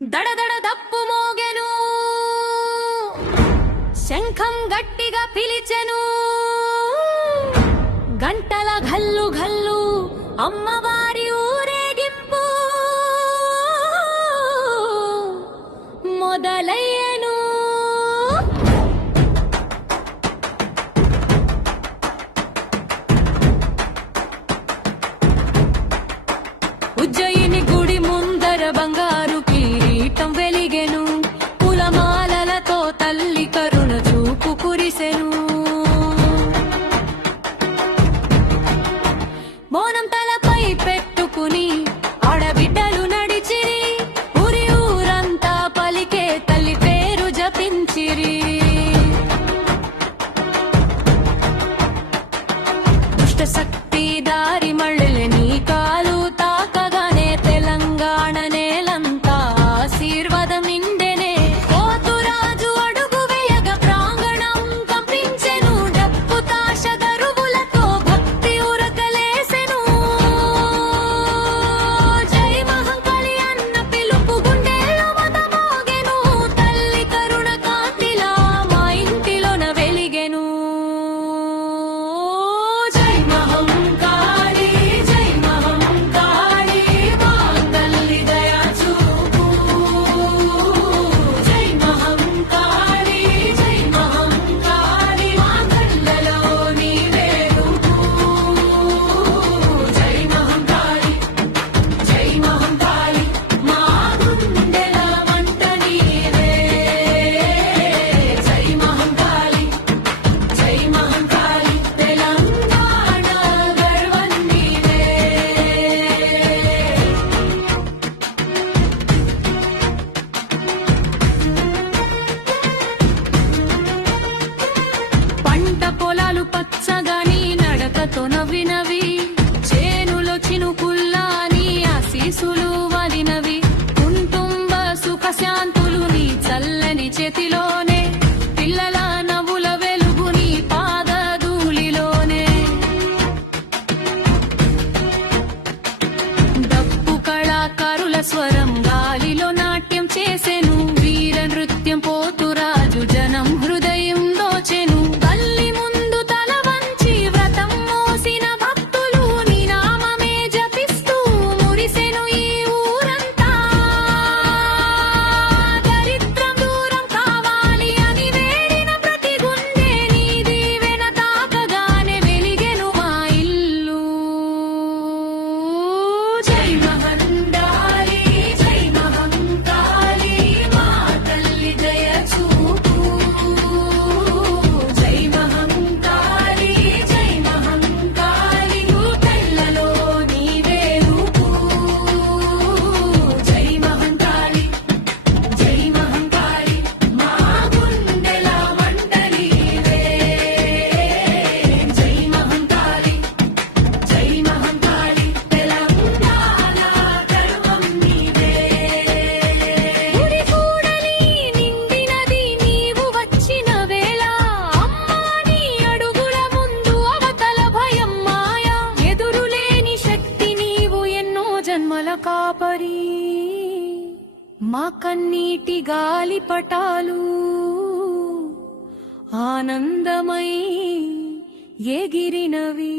దడదడ దప్పు మోగెను, శంఖం గట్టిగా పిలిచెను, గంటల ఘల్లు ఘల్లు అమ్మవారి ఊరేగింపు మొదలయ్యెను. ఉజ్జయిని గుడి ముందర బంగారు కిరీటం వెలిగెను, పూలమాలలతో తల్లి కరుణ చూపు కురిసెను. బోనం తలపై పెట్టుకుని ఆడబిడ్డలు నడిచిరి, ఊరి ఊరంతా పలికే తల్లి పేరు జపించిరి. దుష్ట శక్తి దారి మళ్ళని కాలు తాకగానే తెలంగాణ నేలంతా ఆశీర్వాదం నిండెనే. పోతురాజు అడుగు వేయగా ప్రాంగణం కంపించెను, డప్పు తాష దరువులతో భక్తి ఉరకలేసెను. జై మహంకాళి అన్న పిలుపు గుండెల్లో మోగెను, తల్లి కరుణ కాంతిలా మా ఇంటిలోన వెలిగెను. జై మహంకాళి, జై మహంకాళి, మా తల్లి దయ చూపు. జై మహంకాళి, జై మహంకాళి, మా కళ్ళలో నీవే రూపు. జై మహంకాళి, జై మహంకాళి, మా గుండెల మంట నీవే. జై మహంకాళి, జై మహంకాళి, తెలంగాణ గర్వం నీవే. పంట పొలాలు పచ్చగా నీ నడకతో నవ్వినవి, చేనులో చినుకుల్లా నీ ఆశీసులు వలినవి. కుంటుంబ సుఖ శాంతులు నీ చల్లని చేతిలోనే, పిల్లల నవ్వుల వెలుగు నీ పాదధూళిలోనే. డప్పు కళాకారుల స్వరం గాలిలో నాట్యం చేసెను, వీర నృత్యం పోతురాజు జనం హృదయం దోచెను. తల్లి ముందు తల వంచి వ్రతం మోసిన భక్తులు నీ నామమే జపిస్తూ మురిసెను ఈ ఊరంతా. దరిద్రం దూరం కావాలి అని వేడిన ప్రతి గుండె నీ దీవెన తాకగానే వెలిగెను మా ఇల్లు. జై మహంకాళి, జై మహంకాళి, మా తల్లి దయ చూపు. జై మహంకాళి, జై మహంకాళి, కళ్ళలో నీవే రూపు. జై మహంకాళి, జై మహంకాళి, మా గుండెల మంట నీవే. జై మహంకాళి, జై మహంకాళి, తెలంగాణ గర్వం నీవే. గుడి కూడలి నిండినది నీవు వచ్చిన వేళ, అమ్మా నీ అడుగుల ముందు అవతల భయం మాయా. ఎదురులేని శక్తి నీవు, ఎన్నో జన్మల కాపరి, మా కన్నీటి గాలిపటాలు ఆనందమై ఎగిరినవి.